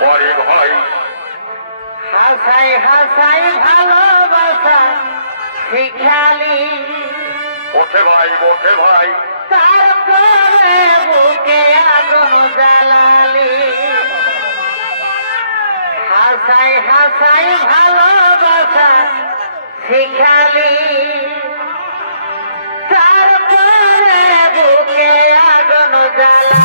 পরে ভাই হাসাই হাসাই ভালোবাসা শিখালি ওঠে ভাই তারপরে বুকে আগুন জ্বালালি হাসাই হাসাই ভালোবাসা শিখালি তারপরে বুকে আগুন জ্বালালি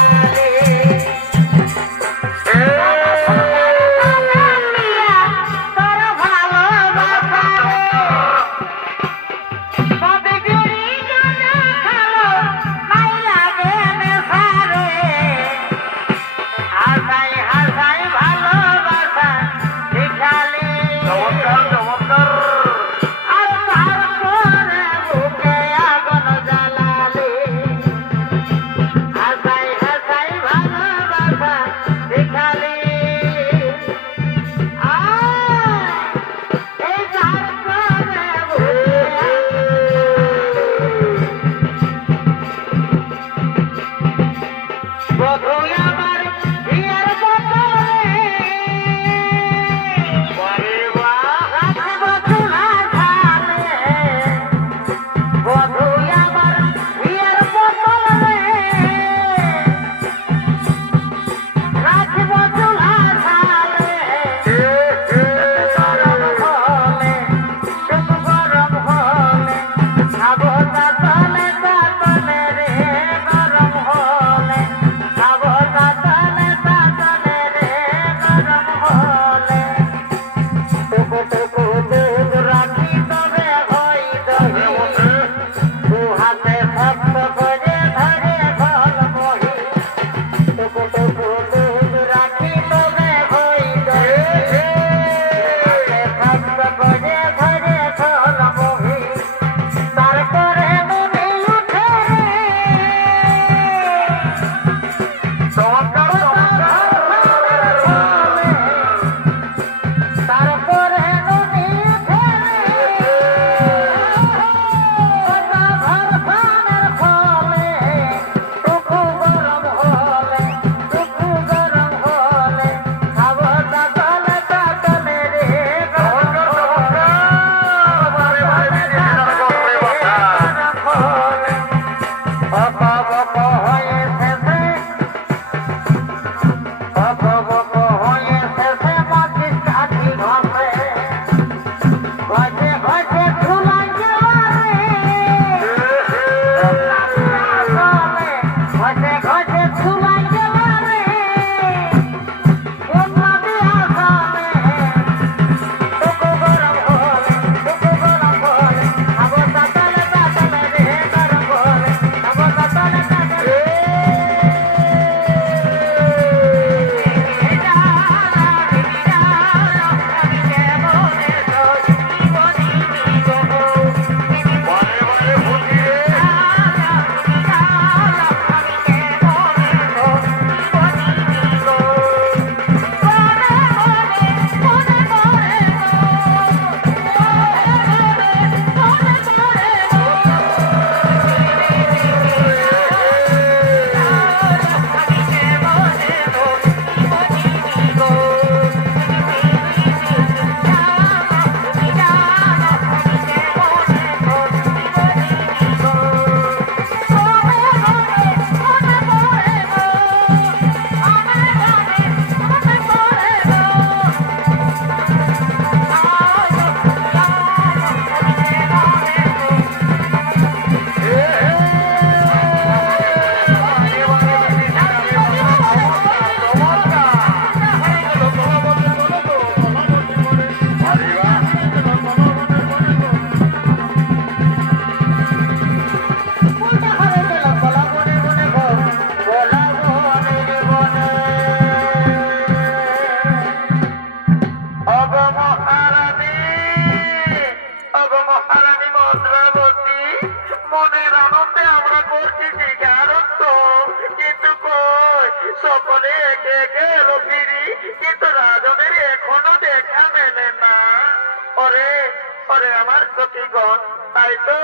আমার সখীগণ। তাই তো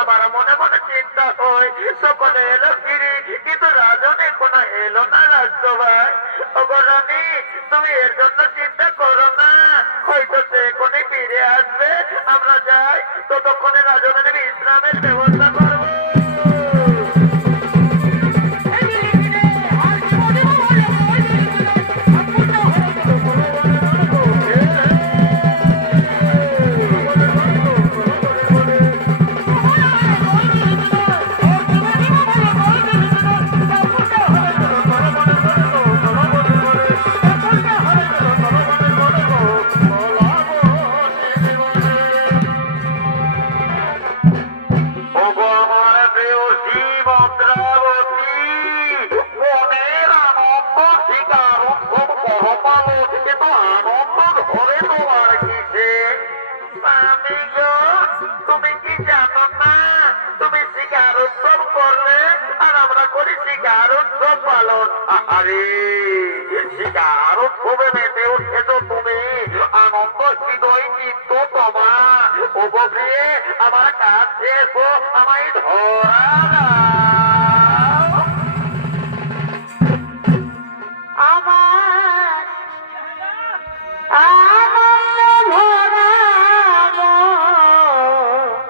আমার মনে মনে চিন্তা হয়, সকলে এলো ফিরে, কিন্তু রাজন এখনো এলো না রাজসভায়। ওগো রানী, তুমি এর জন্য চিন্তা করো না, হয়তো সে এখনই ফিরে আসবে। আমরা যাই, ততক্ষণে রাজনের বিশ্রামের ব্যবস্থা করবো। ওগো আমার প্রেয়সী ভদ্রাবতী, মনের আনন্দ শিকার উৎসব করো পালো, কিন্তু আনন্দ ধরে তোমার কিসে? স্বামী গো, তুমি কি জানো না, তুমি শিকার উৎসব করলে আর আমরা করি শিকার উৎসব পালন। আরে শিকার উৎসবে মেতে উঠেছ তুমি, আনন্দ হৃদয় চিত্ত তোমার। ওগো প্রিয়ে, আমার কাছে এসো, আমায় ধরা দাও। আমার আনন্দ ভরা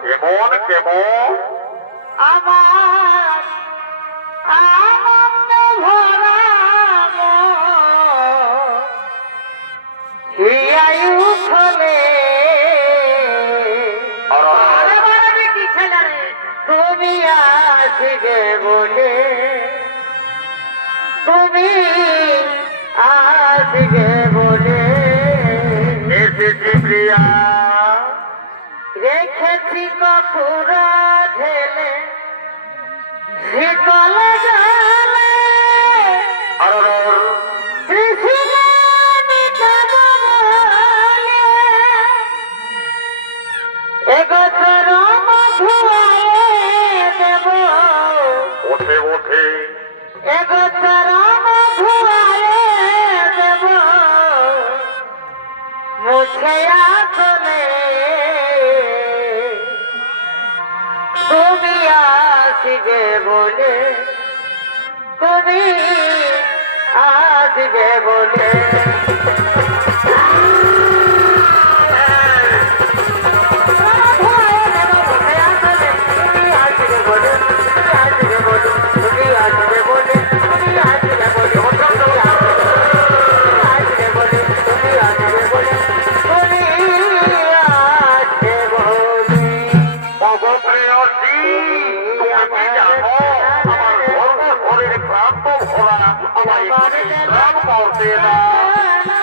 কেমন কেমন আমার আনন্দ ভরা হিয়াই উঠলে কি ছেলে তুমি আসবে বলে, তুমি আসবে বলে এসেছি প্রিয়া, রেখেছি কপুর ঢেলে শীতল জলে কৃষ্ণ নিতম বলে, এগোচর মধুয়ায়ে দেব, ওঠে ওঠে এগোচর মধুয়ায়ে দেব, মুছে আসলে তুমি আসবে বলে, তুমি আসবে বলে। ওগো প্রেয়সী, তুমি কি জানো আমার সর্ব শরীর ক্লান্ত ভরা, আমায় বিশ্রাম করতে দাও।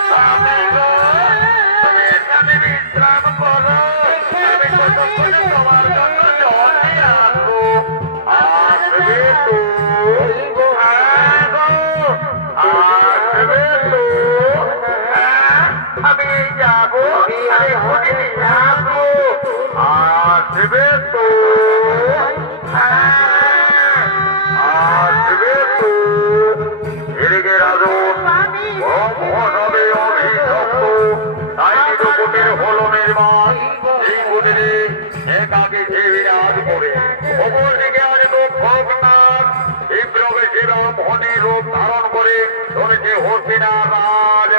স্বামী গো, তুমি এখানে বিশ্রাম করো, আমি ততক্ষণে তোমার জন্য জল নিয়ে আসবো। আসবে তো? হ্যাঁ গো, আসবে তো? হ্যাঁ, আমি যাবো, আমি এখনই নিয়ে আসবো। আসবে তো? হ্যাঁ, আসবে তো? এদিকে রাজন ব্রহ্মসবে অভিশপ্ত, তাই নিরকুটের হল নির্মাণ। এই কুটিরে একাকে সে বিরাজ করে, অপরদিকে আজ দক্ষনাথ বিপ্লবে সে ব্রাহ্মণের রূপ ধারণ করে চলেছে হস্তিনার রাজ